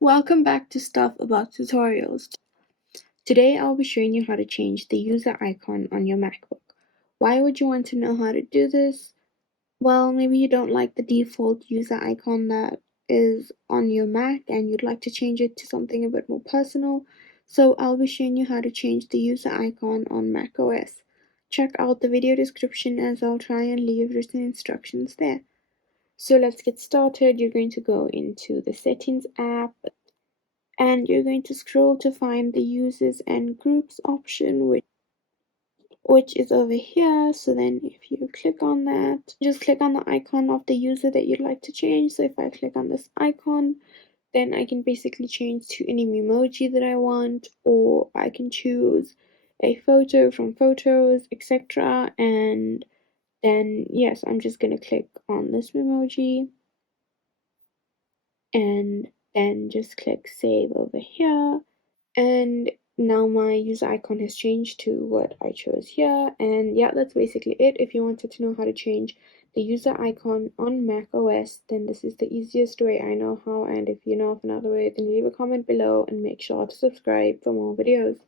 Welcome back to Stuff About Tutorials. Today I'll be showing you how to change the user icon on your MacBook. Why would you want to know how to do this? Well, maybe you don't like the default user icon that is on your Mac and you'd like to change it to something a bit more personal. So I'll be showing you how to change the user icon on macOS. Check out the video description as I'll try and leave written instructions there. So let's get started. You're going to go into the Settings app, and you're going to scroll to find the users and groups option, which is over here. So then if you click on that, just click on the icon of the user that you'd like to change. So if I click on this icon, then I can basically change to any emoji that I want, or I can choose a photo from photos, etc. And then yes, I'm just gonna click on this emoji and then just click save over here. And now my user icon has changed to what I chose here. And yeah, that's basically it. If you wanted to know how to change the user icon on Mac OS, then this is the easiest way I know how. And if you know of another way, then leave a comment below and make sure to subscribe for more videos.